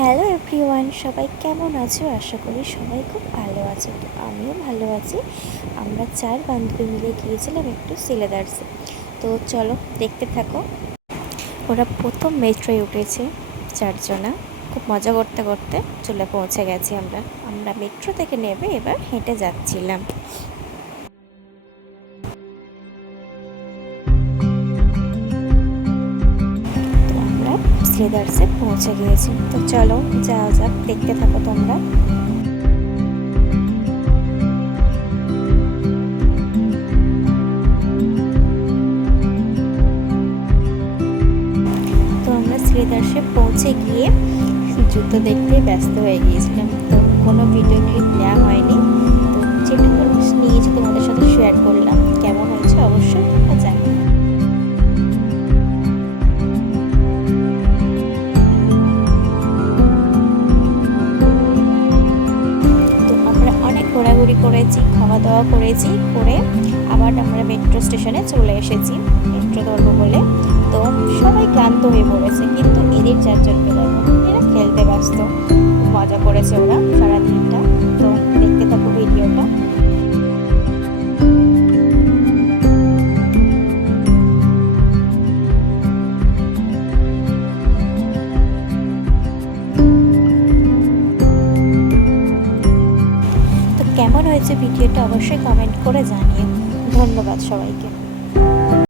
Hello everyone, সবাই কেমন আছো? আশা করি সবাই খুব ভালো আছে। তো আমিও ভালো আছি। আমরা 4 বান্ধবী মিলে গিয়েছিলাম একটু সিলেদার্সে। তো চলো দেখতে থাকো। ওরা প্রথম মেট্রোয় উঠেছে 4 জনা। খুব মজা করতে করতে চলে পৌঁছে গেছি আমরা। আমরা মেট্রো থেকে নেমে এবার হেঁটে যাচ্ছিলাম। তো আমরা সিলেদার্সে পৌঁছে গিয়েছি। তো চলো যাওয়া যাক, দেখতে থাকো তোমরা। তো আমরা শ্রীদাসে পৌঁছে গিয়ে যুদ্ধ দেখতে ব্যস্ত হয়ে গিয়েছিলাম। তো কোনো ভিডিও ক্লিপ নেওয়া হয়নি। তো যেটুকু নিয়েছি তোমাদের সাথে শেয়ার করলাম। কেমন হয়েছে অবশ্যই তোমরা জানো। তো আমরা অনেক ঘোরাঘুরি করেছি, খাওয়া দাওয়া করেছি, করে আবার আমরা মেট্রো স্টেশনে চলে এসেছি মেট্রো ধরবো বলে। তো সবাই ক্লান্ত হয়ে পড়েছে, কিন্তু এদের 4 জনকে দেখো, এরা খেলতে ব্যস্ত। মজা করেছে ওরা সারাদিনটা। তো দেখতে থাকো ভিডিওটা। তো কেমন হয়েছে ভিডিওটা অবশ্যই কমেন্ট করে জানিও। ধন্যবাদ সবাইকে।